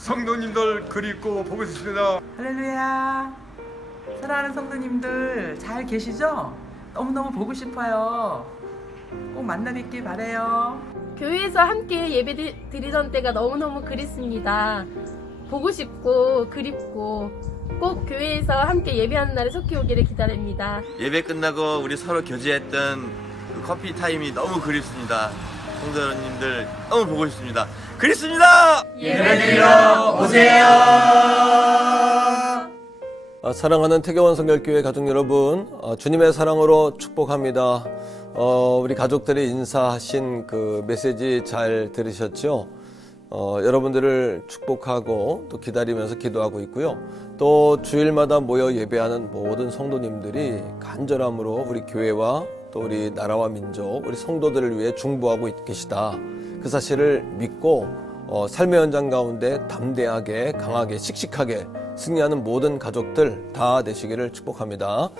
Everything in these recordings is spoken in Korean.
성도님들 그립고 보고 싶습니다. 할렐루야. 사랑하는 성도님들 잘 계시죠? 너무너무 보고 싶어요. 꼭 만나 뵙길 바래요. 교회에서 함께 예배 드리던 때가 너무너무 그립습니다. 보고 싶고 그립고 꼭 교회에서 함께 예배하는 날에 속히 오기를 기다립니다. 예배 끝나고 우리 서로 교제했던 그 커피 타임이 너무 그립습니다. 성도님들 너무 보고 싶습니다. 그립습니다. 예배드리러 오세요. 사랑하는 태교원 성결교회 가족 여러분, 주님의 사랑으로 축복합니다. 우리 가족들이 인사하신 그 메시지 잘 들으셨죠? 여러분들을 축복하고 또 기다리면서 기도하고 있고요. 또 주일마다 모여 예배하는 모든 성도님들이 간절함으로 우리 교회와 또 우리 나라와 민족, 우리 성도들을 위해 중보하고 계시다. 그 사실을 믿고 삶의 현장 가운데 담대하게, 강하게, 씩씩하게 승리하는 모든 가족들 다 되시기를 축복합니다.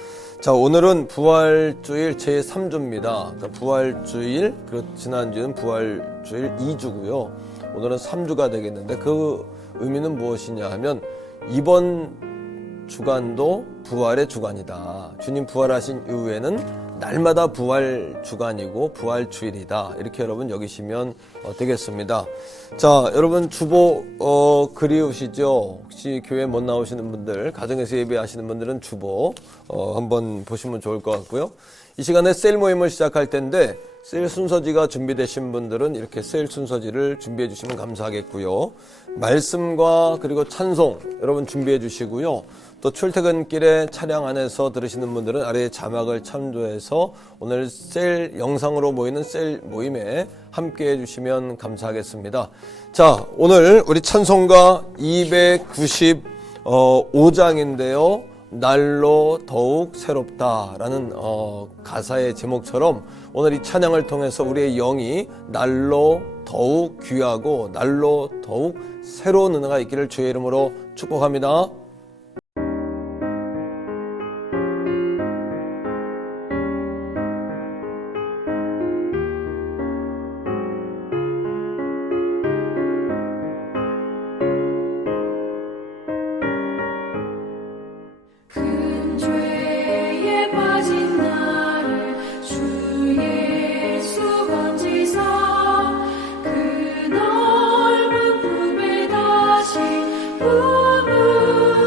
자, 오늘은 부활주일 제3주입니다. 부활주일, 그리고 지난주는 부활주일 2주고요. 오늘은 3주가 되겠는데 그 의미는 무엇이냐 하면 이번 주간도 부활의 주간이다. 주님 부활하신 이후에는 날마다 부활 주간이고 부활 주일이다. 이렇게 여러분 여기시면 되겠습니다. 자, 여러분 주보 그리우시죠? 혹시 교회 못 나오시는 분들, 가정에서 예배하시는 분들은 주보 한번 보시면 좋을 것 같고요. 이 시간에 셀 모임을 시작할 텐데 셀 순서지가 준비되신 분들은 이렇게 셀 순서지를 준비해 주시면 감사하겠고요. 말씀과 그리고 찬송 여러분 준비해 주시고요. 또 출퇴근길에 차량 안에서 들으시는 분들은 아래에 자막을 참조해서 오늘 셀 영상으로 모이는 셀 모임에 함께 해주시면 감사하겠습니다. 자, 오늘 우리 찬송가 295장인데요. 날로 더욱 새롭다라는 가사의 제목처럼 오늘 이 찬양을 통해서 우리의 영이 날로 더욱 귀하고 날로 더욱 새로운 은혜가 있기를 주의 이름으로 축복합니다. 큰 죄에 빠진 나를 주 예수 건지사 그 넓은 품에 다시 품으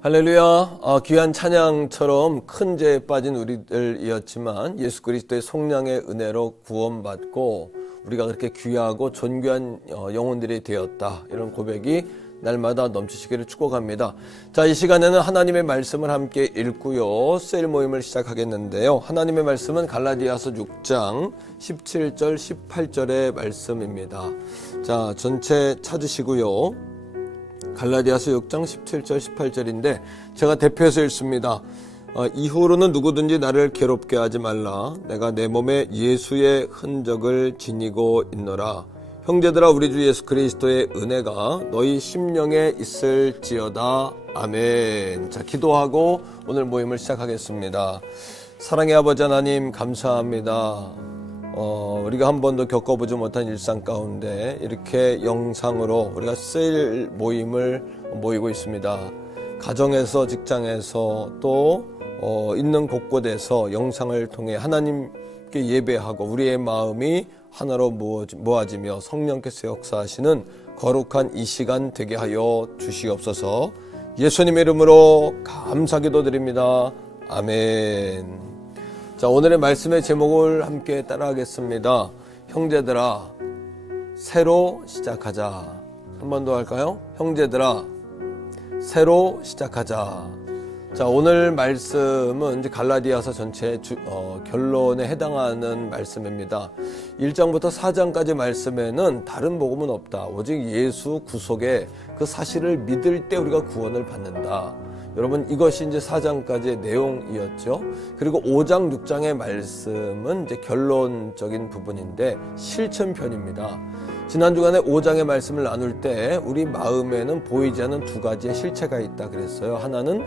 할렐루야. 귀한 찬양처럼 큰 죄에 빠진 우리들이었지만 예수 그리스도의 속량의 은혜로 구원받고 우리가 그렇게 귀하고 존귀한 영혼들이 되었다. 이런 고백이 날마다 넘치시기를 축복합니다. 자, 이 시간에는 하나님의 말씀을 함께 읽고요. 셀 모임을 시작하겠는데요. 하나님의 말씀은 갈라디아서 6장 17절 18절의 말씀입니다. 자, 전체 찾으시고요. 갈라디아서 6장 17절 18절인데 제가 대표해서 읽습니다. 이후로는 누구든지 나를 괴롭게 하지 말라. 내가 내 몸에 예수의 흔적을 지니고 있노라. 형제들아, 우리 주 예수 그리스도의 은혜가 너희 심령에 있을지어다. 아멘. 자, 기도하고 오늘 모임을 시작하겠습니다. 사랑의 아버지 하나님, 감사합니다. 우리가 한 번도 겪어보지 못한 일상 가운데 이렇게 영상으로 우리가 세일 모임을 모이고 있습니다. 가정에서, 직장에서 또 있는 곳곳에서 영상을 통해 하나님께 예배하고 우리의 마음이 하나로 모아지며 성령께서 역사하시는 거룩한 이 시간 되게 하여 주시옵소서. 예수님의 이름으로 감사기도 드립니다. 아멘. 자, 오늘의 말씀의 제목을 함께 따라하겠습니다. 형제들아, 새로 시작하자. 한 번 더 할까요? 형제들아, 새로 시작하자. 자, 오늘 말씀은 이제 갈라디아서 전체 결론에 해당하는 말씀입니다. 1장부터 4장까지 말씀에는 다른 복음은 없다. 오직 예수 구속의 그 사실을 믿을 때 우리가 구원을 받는다. 여러분, 이것이 이제 4장까지의 내용이었죠. 그리고 5장, 6장의 말씀은 이제 결론적인 부분인데 실천편입니다. 지난 주간에 5장의 말씀을 나눌 때 우리 마음에는 보이지 않는 두 가지의 실체가 있다 그랬어요. 하나는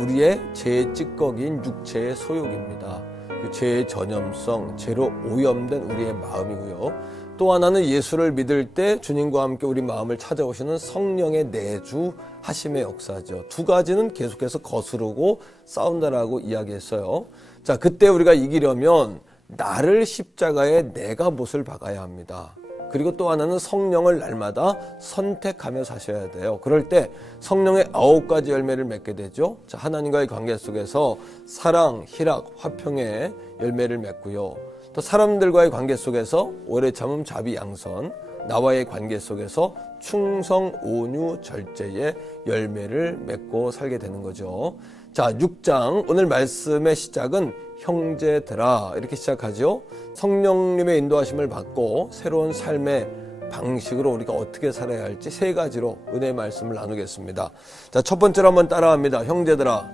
우리의 죄의 찌꺼기인 육체의 소욕입니다. 그 죄의 전염성, 죄로 오염된 우리의 마음이고요. 또 하나는 예수를 믿을 때 주님과 함께 우리 마음을 찾아오시는 성령의 내주하심의 역사죠. 두 가지는 계속해서 거스르고 싸운다라고 이야기했어요. 자, 그때 우리가 이기려면 나를 십자가에 내가 못을 박아야 합니다. 그리고 또 하나는 성령을 날마다 선택하며 사셔야 돼요. 그럴 때 성령의 9가지 열매를 맺게 되죠. 자, 하나님과의 관계 속에서 사랑, 희락, 화평의 열매를 맺고요. 또 사람들과의 관계 속에서 오래 참음, 자비, 양선, 나와의 관계 속에서 충성, 온유, 절제의 열매를 맺고 살게 되는 거죠. 자, 6장 오늘 말씀의 시작은 형제들아 이렇게 시작하죠. 성령님의 인도하심을 받고 새로운 삶의 방식으로 우리가 어떻게 살아야 할지 세 가지로 은혜의 말씀을 나누겠습니다. 자, 첫 번째로 한번 따라합니다. 형제들아,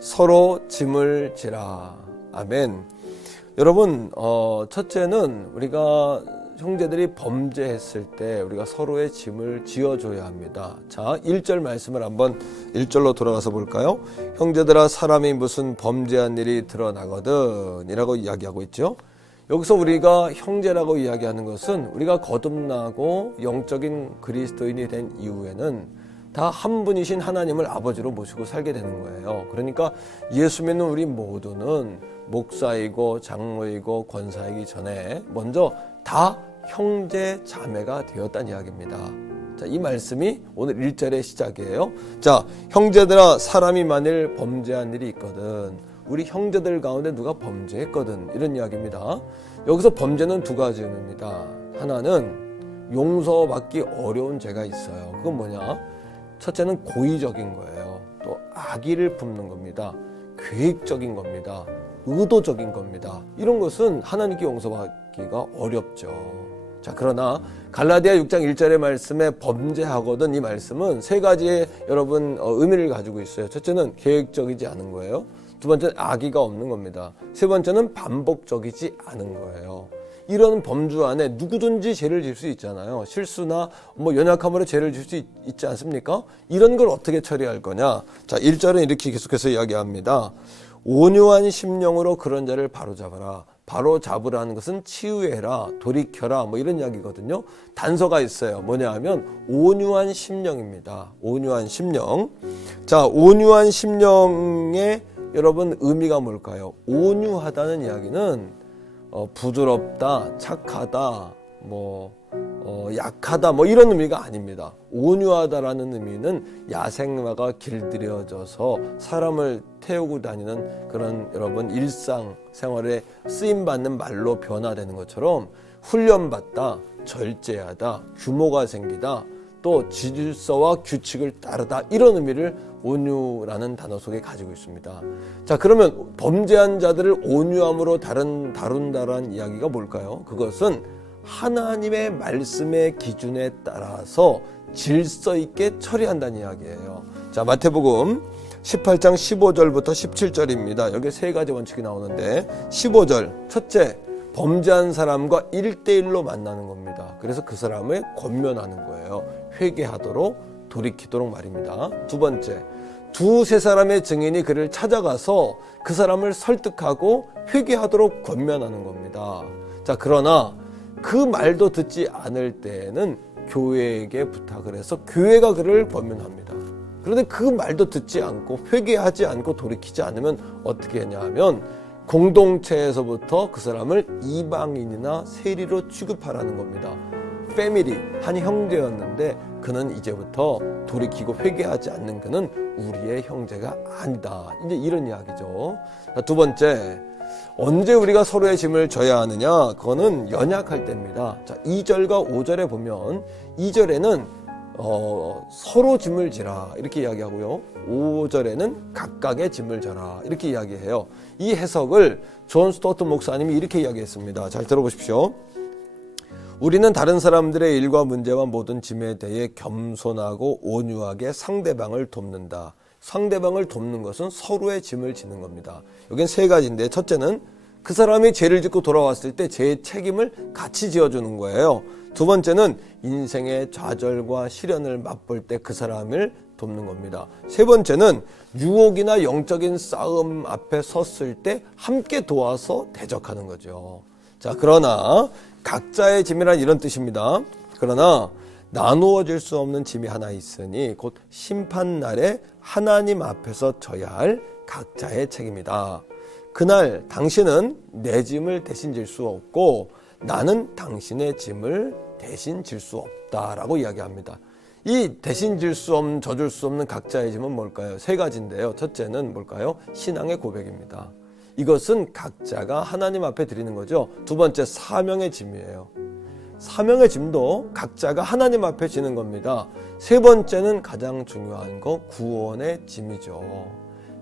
서로 짐을 지라. 아멘. 여러분, 첫째는 우리가 형제들이 범죄했을 때 우리가 서로의 짐을 지어줘야 합니다. 자, 1절 말씀을 한번 1절로 돌아가서 볼까요? 형제들아, 사람이 무슨 범죄한 일이 드러나거든 이라고 이야기하고 있죠. 여기서 우리가 형제라고 이야기하는 것은 우리가 거듭나고 영적인 그리스도인이 된 이후에는 다 한 분이신 하나님을 아버지로 모시고 살게 되는 거예요. 그러니까 예수 믿는 우리 모두는 목사이고 장로이고 권사이기 전에 먼저 다 형제 자매가 되었다는 이야기입니다. 자, 이 말씀이 오늘 1절의 시작이에요. 자, 형제들아, 사람이 만일 범죄한 일이 있거든. 우리 형제들 가운데 누가 범죄했거든. 이런 이야기입니다. 여기서 범죄는 두 가지 의미입니다. 하나는 용서받기 어려운 죄가 있어요. 그건 뭐냐? 첫째는 고의적인 거예요. 또 악의를 품는 겁니다. 계획적인 겁니다. 의도적인 겁니다. 이런 것은 하나님께 용서받기가 어렵죠. 자, 그러나 갈라디아 6장 1절의 말씀에 범죄하거든, 이 말씀은 세 가지의 여러분 의미를 가지고 있어요. 첫째는 계획적이지 않은 거예요. 두 번째는 악의가 없는 겁니다. 세 번째는 반복적이지 않은 거예요. 이런 범주 안에 누구든지 죄를 질 수 있잖아요. 실수나 연약함으로 죄를 질 수 있지 않습니까? 이런 걸 어떻게 처리할 거냐? 자, 1절은 이렇게 계속해서 이야기합니다. 온유한 심령으로 그런 자를 바로잡아라. 바로잡으라는 것은 치유해라, 돌이켜라, 이런 이야기거든요. 단서가 있어요. 뭐냐 하면 온유한 심령입니다. 온유한 심령. 자, 온유한 심령의 여러분 의미가 뭘까요? 온유하다는 이야기는 부드럽다, 착하다, 약하다 뭐 이런 의미가 아닙니다. 온유하다라는 의미는 야생마가 길들여져서 사람을 태우고 다니는 그런 여러분 일상생활에 쓰임받는 말로 변화되는 것처럼 훈련받다, 절제하다, 규모가 생기다, 또 질서와 규칙을 따르다 이런 의미를 온유라는 단어 속에 가지고 있습니다. 자, 그러면 범죄한 자들을 온유함으로 다룬다라는 이야기가 뭘까요? 그것은 하나님의 말씀의 기준에 따라서 질서 있게 처리한다는 이야기예요. 자, 마태복음 18장 15절부터 17절입니다. 여기 세 가지 원칙이 나오는데 15절 첫째, 범죄한 사람과 1대1로 만나는 겁니다. 그래서 그 사람을 권면하는 거예요. 회개하도록 돌이키도록 말입니다. 두 번째, 두세 사람의 증인이 그를 찾아가서 그 사람을 설득하고 회개하도록 권면하는 겁니다. 자, 그러나 그 말도 듣지 않을 때에는 교회에게 부탁을 해서 교회가 그를 권면합니다. 그런데 그 말도 듣지 않고 회개하지 않고 돌이키지 않으면 어떻게 하냐 하면 공동체에서부터 그 사람을 이방인이나 세리로 취급하라는 겁니다. 패밀리, 한 형제였는데 그는 이제부터 돌이키고 회개하지 않는 그는 우리의 형제가 아니다. 이제 이런 이야기죠. 자, 두 번째, 언제 우리가 서로의 짐을 져야 하느냐? 그거는 연약할 때입니다. 자, 2절과 5절에 보면 2절에는 서로 짐을 지라 이렇게 이야기하고요. 5절에는 각각의 짐을 져라 이렇게 이야기해요. 이 해석을 존 스토트 목사님이 이렇게 이야기했습니다. 잘 들어보십시오. 우리는 다른 사람들의 일과 문제와 모든 짐에 대해 겸손하고 온유하게 상대방을 돕는다. 상대방을 돕는 것은 서로의 짐을 지는 겁니다. 여긴 세 가지인데 첫째는 그 사람이 죄를 짓고 돌아왔을 때 죄의 책임을 같이 지어주는 거예요. 두 번째는 인생의 좌절과 시련을 맛볼 때 그 사람을 돕는 겁니다. 세 번째는 유혹이나 영적인 싸움 앞에 섰을 때 함께 도와서 대적하는 거죠. 자, 그러나 각자의 짐이란 이런 뜻입니다. 그러나 나누어질 수 없는 짐이 하나 있으니 곧 심판날에 하나님 앞에서 져야 할 각자의 책임이다. 그날 당신은 내 짐을 대신 질 수 없고 나는 당신의 짐을 대신 질 수 없다라고 이야기합니다. 이 대신 질 수 없는, 져줄 수 없는 각자의 짐은 뭘까요? 세 가지인데요. 첫째는 뭘까요? 신앙의 고백입니다. 이것은 각자가 하나님 앞에 드리는 거죠. 두 번째, 사명의 짐이에요. 사명의 짐도 각자가 하나님 앞에 지는 겁니다. 세 번째는 가장 중요한 거, 구원의 짐이죠.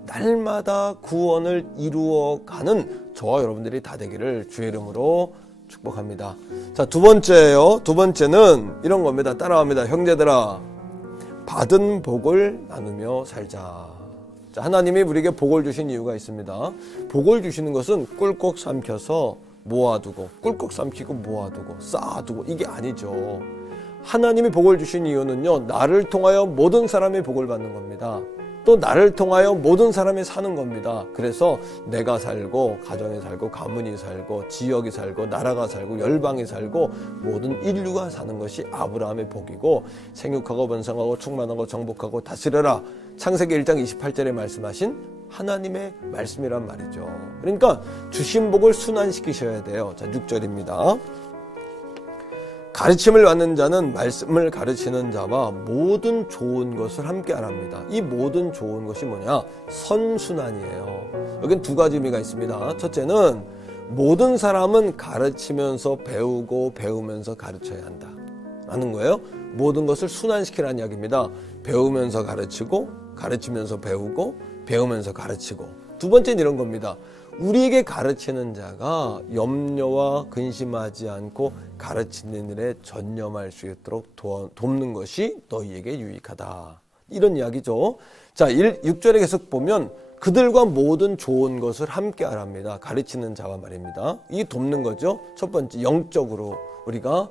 날마다 구원을 이루어가는 저와 여러분들이 다 되기를 주의 이름으로 축복합니다. 자, 두 번째예요. 두 번째는 이런 겁니다. 따라합니다. 형제들아, 받은 복을 나누며 살자. 자, 하나님이 우리에게 복을 주신 이유가 있습니다. 복을 주시는 것은 꿀꺽 삼켜서 모아두고, 꿀꺽 삼키고 모아두고 쌓아두고 이게 아니죠. 하나님이 복을 주신 이유는요, 나를 통하여 모든 사람이 복을 받는 겁니다. 또 나를 통하여 모든 사람이 사는 겁니다. 그래서 내가 살고, 가정이 살고, 가문이 살고, 지역이 살고, 나라가 살고, 열방이 살고, 모든 인류가 사는 것이 아브라함의 복이고, 생육하고 번성하고 충만하고 정복하고 다스려라. 창세기 1장 28절에 말씀하신 하나님의 말씀이란 말이죠. 그러니까 주신 복을 순환시키셔야 돼요. 자, 6절입니다. 가르침을 받는 자는 말씀을 가르치는 자와 모든 좋은 것을 함께 하랍니다. 이 모든 좋은 것이 뭐냐? 선순환이에요. 여긴 두 가지 의미가 있습니다. 첫째는 모든 사람은 가르치면서 배우고 배우면서 가르쳐야 한다 라는 거예요. 모든 것을 순환시키라는 이야기입니다. 배우면서 가르치고, 가르치면서 배우고, 배우면서 가르치고. 두 번째는 이런 겁니다. 우리에게 가르치는 자가 염려와 근심하지 않고 가르치는 일에 전념할 수 있도록 돕는 것이 너희에게 유익하다. 이런 이야기죠. 자, 6절에 계속 보면 그들과 모든 좋은 것을 함께 하랍니다. 가르치는 자와 말입니다. 이게 돕는 거죠. 첫 번째, 영적으로 우리가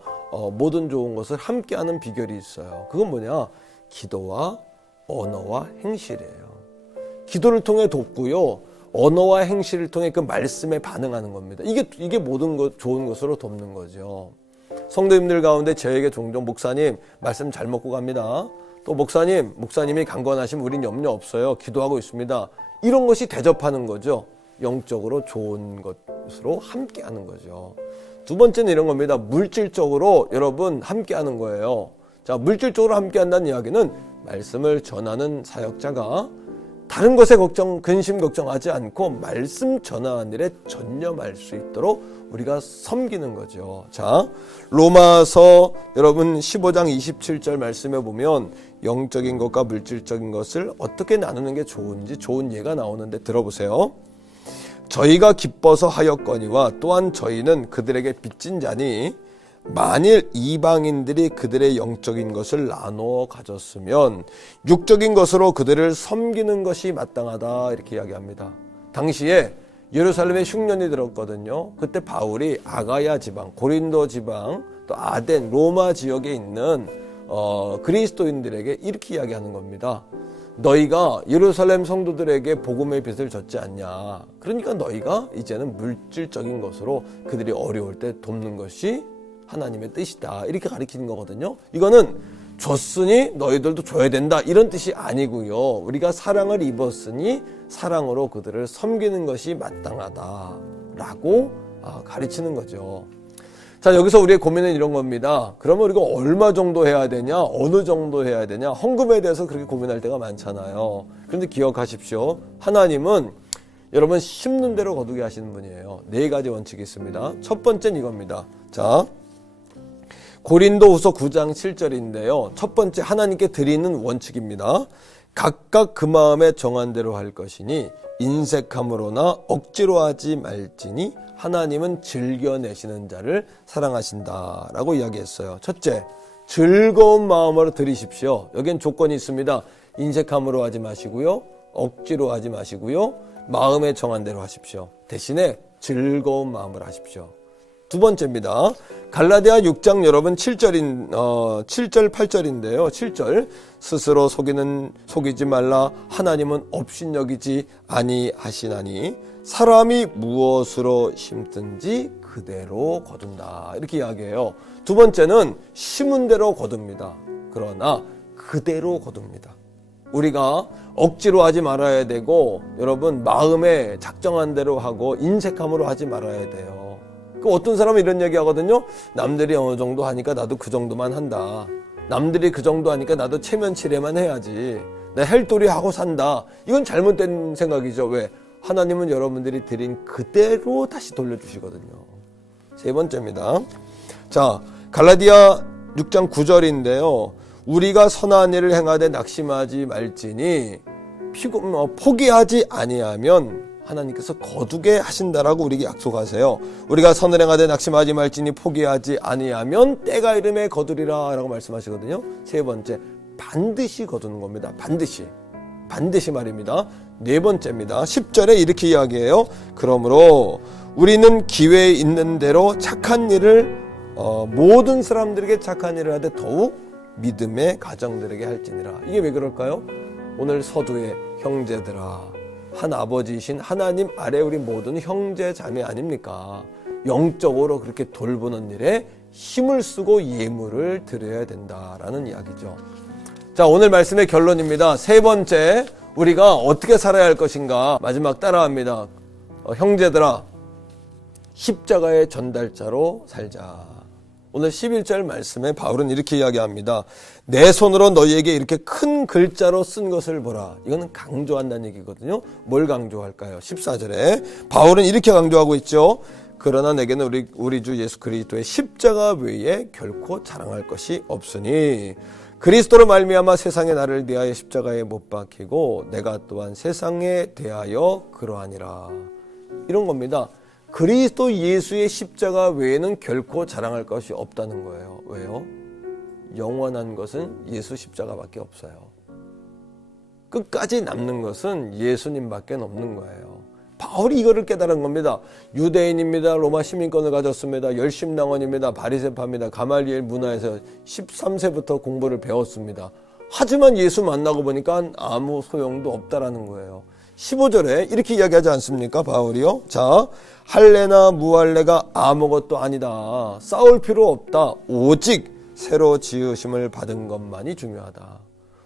모든 좋은 것을 함께 하는 비결이 있어요. 그건 뭐냐? 기도와 언어와 행실이에요. 기도를 통해 돕고요. 언어와 행실을 통해 그 말씀에 반응하는 겁니다. 이게 모든 것, 좋은 것으로 돕는 거죠. 성도님들 가운데 저에게 종종 목사님 말씀 잘 먹고 갑니다. 또 목사님이 강건하시면 우린 염려 없어요. 기도하고 있습니다. 이런 것이 대접하는 거죠. 영적으로 좋은 것으로 함께 하는 거죠. 두 번째는 이런 겁니다. 물질적으로 여러분 함께 하는 거예요. 자, 물질적으로 함께 한다는 이야기는 말씀을 전하는 사역자가 다른 것에 근심 걱정하지 않고 말씀 전하는 일에 전념할 수 있도록 우리가 섬기는 거죠. 자, 로마서 여러분 15장 27절 말씀에 보면 영적인 것과 물질적인 것을 어떻게 나누는 게 좋은지 좋은 예가 나오는데 들어보세요. 저희가 기뻐서 하였거니와 또한 저희는 그들에게 빚진 자니 만일 이방인들이 그들의 영적인 것을 나누어 가졌으면 육적인 것으로 그들을 섬기는 것이 마땅하다 이렇게 이야기합니다. 당시에 예루살렘에 흉년이 들었거든요. 그때 바울이 아가야 지방, 고린도 지방, 또 아덴, 로마 지역에 있는 그리스도인들에게 이렇게 이야기하는 겁니다. 너희가 예루살렘 성도들에게 복음의 빚을 졌지 않냐. 그러니까 너희가 이제는 물질적인 것으로 그들이 어려울 때 돕는 것이 하나님의 뜻이다. 이렇게 가리키는 거거든요. 이거는 줬으니 너희들도 줘야 된다. 이런 뜻이 아니고요. 우리가 사랑을 입었으니 사랑으로 그들을 섬기는 것이 마땅하다라고 가르치는 거죠. 자, 여기서 우리의 고민은 이런 겁니다. 그러면 우리가 얼마 정도 해야 되냐? 어느 정도 해야 되냐? 헌금에 대해서 그렇게 고민할 때가 많잖아요. 그런데 기억하십시오. 하나님은 여러분 심는 대로 거두게 하시는 분이에요. 4가지 원칙이 있습니다. 첫 번째는 이겁니다. 자, 고린도후서 9장 7절인데요. 첫 번째 하나님께 드리는 원칙입니다. 각각 그 마음에 정한 대로 할 것이니 인색함으로나 억지로 하지 말지니 하나님은 즐겨내시는 자를 사랑하신다라고 이야기했어요. 첫째, 즐거운 마음으로 드리십시오. 여기엔 조건이 있습니다. 인색함으로 하지 마시고요. 억지로 하지 마시고요. 마음에 정한 대로 하십시오. 대신에 즐거운 마음으로 하십시오. 두 번째입니다. 갈라디아 6장 여러분 7절 8절인데요. 7절 스스로 속이지 말라. 하나님은 업신여기지 아니하시나니 사람이 무엇으로 심든지 그대로 거둔다. 이렇게 이야기해요. 두 번째는 심은 대로 거둡니다. 그러나 그대로 거둡니다. 우리가 억지로 하지 말아야 되고 여러분 마음에 작정한 대로 하고 인색함으로 하지 말아야 돼요. 어떤 사람은 이런 얘기 하거든요. 남들이 어느 정도 하니까 나도 그 정도만 한다. 남들이 그 정도 하니까 나도 체면치레만 해야지. 내 헬도리 하고 산다. 이건 잘못된 생각이죠. 왜? 하나님은 여러분들이 드린 그대로 다시 돌려주시거든요. 세 번째입니다. 자, 갈라디아 6장 9절인데요. 우리가 선한 일을 행하되 낙심하지 말지니 포기하지 아니하면 하나님께서 거두게 하신다라고 우리에게 약속하세요. 우리가 선을 행하되 낙심하지 말지니 포기하지 아니하면 때가 이름에 거두리라 라고 말씀하시거든요. 세 번째, 반드시 거두는 겁니다. 반드시 말입니다. 네 번째입니다. 10절에 이렇게 이야기해요. 그러므로 우리는 기회에 있는 대로 착한 일을 모든 사람들에게 착한 일을 하되 더욱 믿음의 가정들에게 할지니라. 이게 왜 그럴까요? 오늘 서두에 형제들아, 한 아버지이신 하나님 아래 우리 모든 형제 자매 아닙니까? 영적으로 그렇게 돌보는 일에 힘을 쓰고 예물을 드려야 된다라는 이야기죠. 자, 오늘 말씀의 결론입니다. 세 번째, 우리가 어떻게 살아야 할 것인가? 마지막 따라합니다. 형제들아, 십자가의 전달자로 살자. 오늘 11절 말씀에 바울은 이렇게 이야기합니다. 내 손으로 너희에게 이렇게 큰 글자로 쓴 것을 보라. 이거는 강조한다는 얘기거든요. 뭘 강조할까요? 14절에 바울은 이렇게 강조하고 있죠. 그러나 내게는 우리 주 예수 그리스도의 십자가 외에 결코 자랑할 것이 없으니 그리스도로 말미암아 세상에 나를 대하여 십자가에 못 박히고 내가 또한 세상에 대하여 그러하니라. 이런 겁니다. 그리스도 예수의 십자가 외에는 결코 자랑할 것이 없다는 거예요. 왜요? 영원한 것은 예수 십자가밖에 없어요. 끝까지 남는 것은 예수님밖에 없는 거예요. 바울이 이거를 깨달은 겁니다. 유대인입니다. 로마 시민권을 가졌습니다. 열심당원입니다. 바리새파입니다. 가말리엘 문화에서 13세부터 공부를 배웠습니다. 하지만 예수 만나고 보니까 아무 소용도 없다라는 거예요. 15절에 이렇게 이야기하지 않습니까? 바울이요. 자, 할례나 무할례가 아무것도 아니다. 싸울 필요 없다. 오직 새로 지으심을 받은 것만이 중요하다.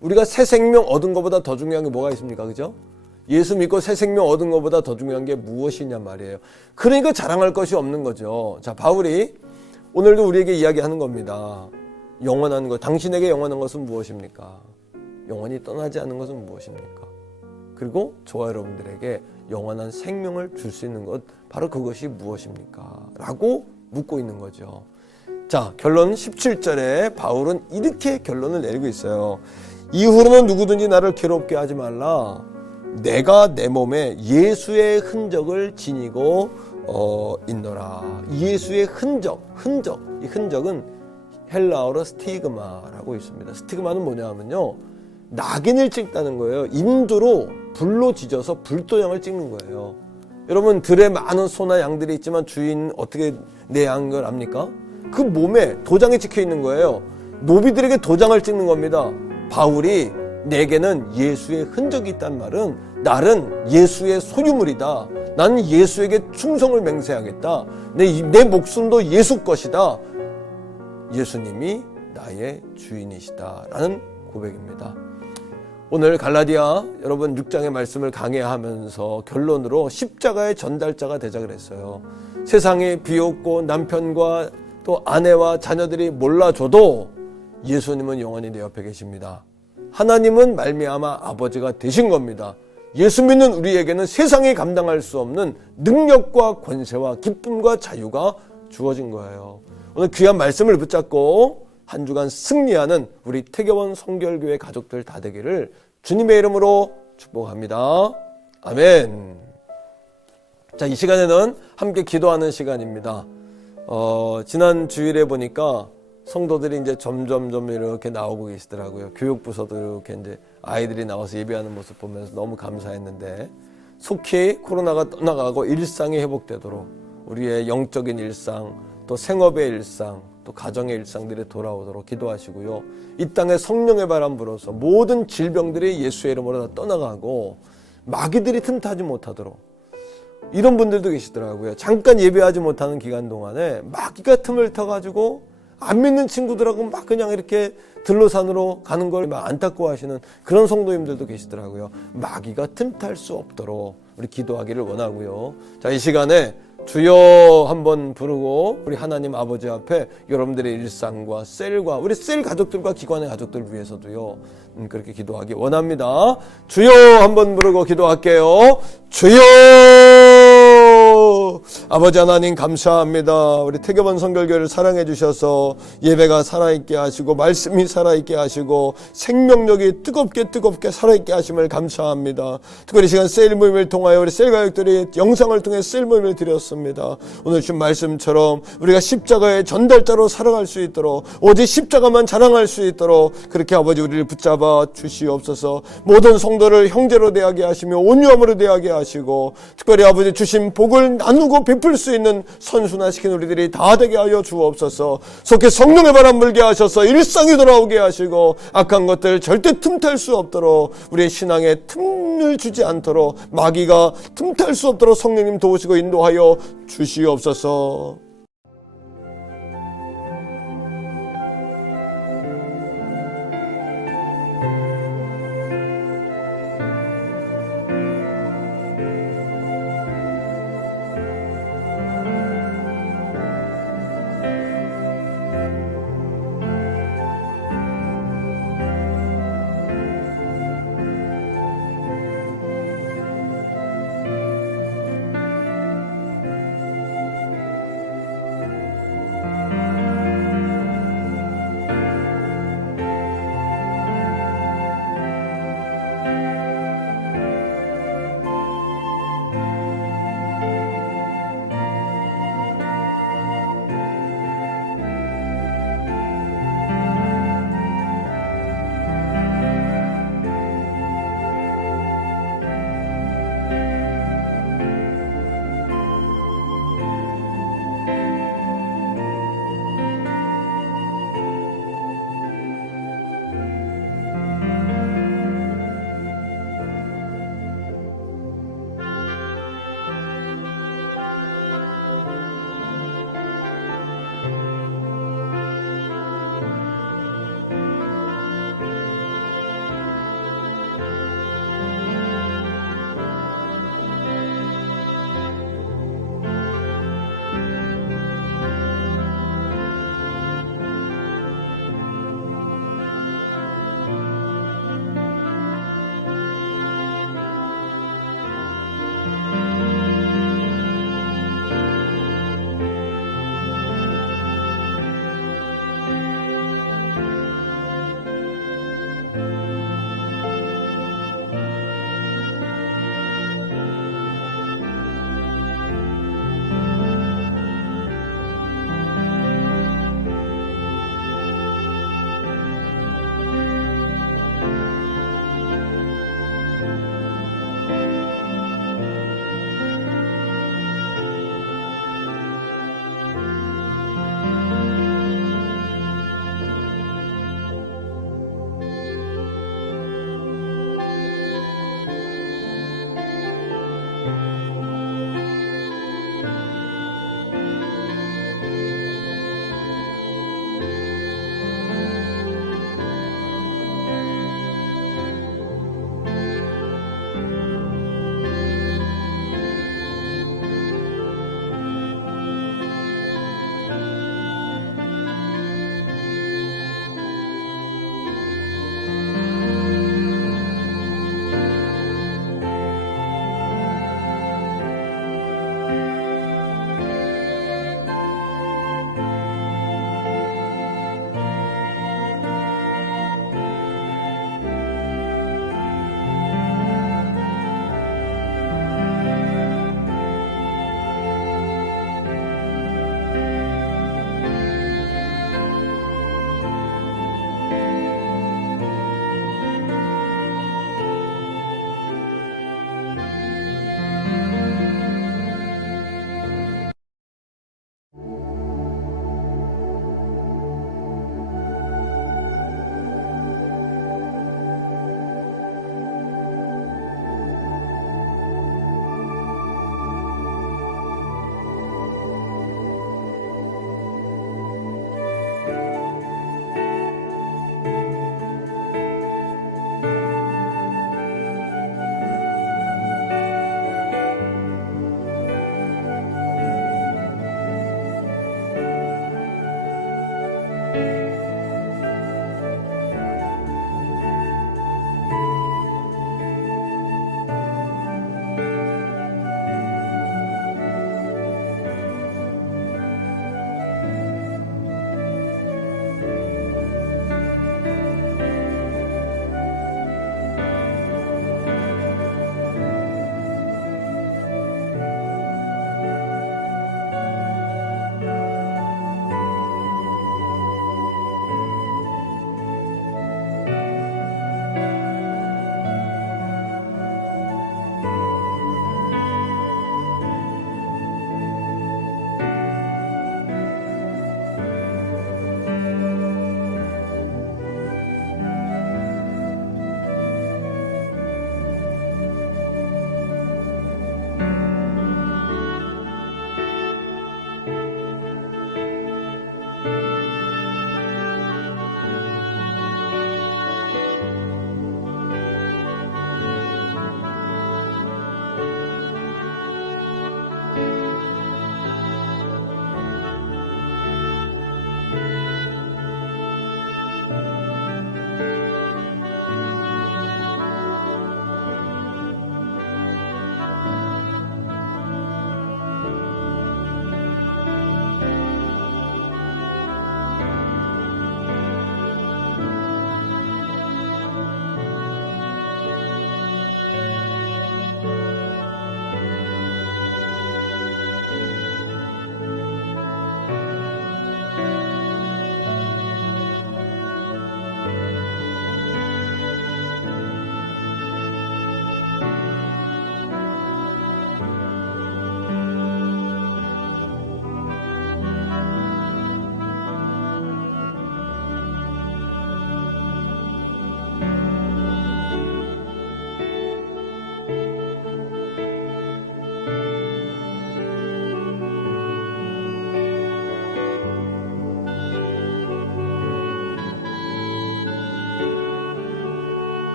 우리가 새 생명 얻은 것보다 더 중요한 게 뭐가 있습니까? 그죠? 예수 믿고 새 생명 얻은 것보다 더 중요한 게 무엇이냐 말이에요. 그러니까 자랑할 것이 없는 거죠. 자, 바울이 오늘도 우리에게 이야기하는 겁니다. 영원한 것, 당신에게 영원한 것은 무엇입니까? 영원히 떠나지 않는 것은 무엇입니까? 그리고 저와 여러분들에게 영원한 생명을 줄 수 있는 것, 바로 그것이 무엇입니까? 라고 묻고 있는 거죠. 자, 결론 17절에 바울은 이렇게 결론을 내리고 있어요. 이후로는 누구든지 나를 괴롭게 하지 말라. 내가 내 몸에 예수의 흔적을 지니고 있노라. 예수의 흔적. 이 흔적은 헬라어로 스티그마라고 있습니다. 스티그마는 뭐냐 하면요, 낙인을 찍다는 거예요. 인두로 불로 지져서 불도장을 찍는 거예요. 여러분, 들에 많은 소나 양들이 있지만 주인 어떻게 내 양을 압니까? 그 몸에 도장이 찍혀 있는 거예요. 노비들에게 도장을 찍는 겁니다. 바울이 내게는 예수의 흔적이 있단 말은 나는 예수의 소유물이다. 나는 예수에게 충성을 맹세하겠다. 내 목숨도 예수 것이다. 예수님이 나의 주인이시다 라는 고백입니다. 오늘 갈라디아 여러분 6장의 말씀을 강해하면서 결론으로 십자가의 전달자가 되자 그랬어요. 세상이 비웃고 남편과 또 아내와 자녀들이 몰라줘도 예수님은 영원히 내 옆에 계십니다. 하나님은 말미암아 아버지가 되신 겁니다. 예수 믿는 우리에게는 세상이 감당할 수 없는 능력과 권세와 기쁨과 자유가 주어진 거예요. 오늘 귀한 말씀을 붙잡고 한 주간 승리하는 우리 태교원 성결교회 가족들 다 되기를 주님의 이름으로 축복합니다. 아멘. 자, 이 시간에는 함께 기도하는 시간입니다. 지난 주일에 보니까 성도들이 이제 점점 이렇게 나오고 계시더라고요. 교육부서도 이렇게 이제 아이들이 나와서 예배하는 모습 보면서 너무 감사했는데, 속히 코로나가 떠나가고 일상이 회복되도록 우리의 영적인 일상, 또 생업의 일상, 또 가정의 일상들이 돌아오도록 기도하시고요. 이 땅에 성령의 바람 불어서 모든 질병들이 예수의 이름으로 다 떠나가고 마귀들이 틈타지 못하도록, 이런 분들도 계시더라고요. 잠깐 예배하지 못하는 기간 동안에 마귀가 틈을 타가지고 안 믿는 친구들하고 막 그냥 이렇게 들로산으로 가는 걸 막 안타까워하시는 그런 성도님들도 계시더라고요. 마귀가 틈탈 수 없도록 우리 기도하기를 원하고요. 자, 이 시간에 주여 한번 부르고 우리 하나님 아버지 앞에 여러분들의 일상과 셀과 우리 셀 가족들과 기관의 가족들 위해서도요, 그렇게 기도하기 원합니다. 주여 한번 부르고 기도할게요. 주여! 아버지 하나님 감사합니다. 우리 태교원 성결교회를 사랑해 주셔서 예배가 살아있게 하시고 말씀이 살아있게 하시고 생명력이 뜨겁게 살아있게 하심을 감사합니다. 특별히 시간 셀 모임을 통하여 우리 셀 가족들이 영상을 통해 셀 모임을 드렸습니다. 오늘 주신 말씀처럼 우리가 십자가의 전달자로 살아갈 수 있도록, 오직 십자가만 자랑할 수 있도록 그렇게 아버지 우리를 붙잡아 주시옵소서. 모든 성도를 형제로 대하게 하시며 온유함으로 대하게 하시고, 특별히 아버지 주신 복을 나누고 베풀 수 있는 선순환시킨 우리들이 다 되게 하여 주옵소서. 속히 성령의 바람 불게 하셔서 일상이 돌아오게 하시고 악한 것들 절대 틈탈 수 없도록, 우리의 신앙에 틈을 주지 않도록, 마귀가 틈탈 수 없도록 성령님 도우시고 인도하여 주시옵소서.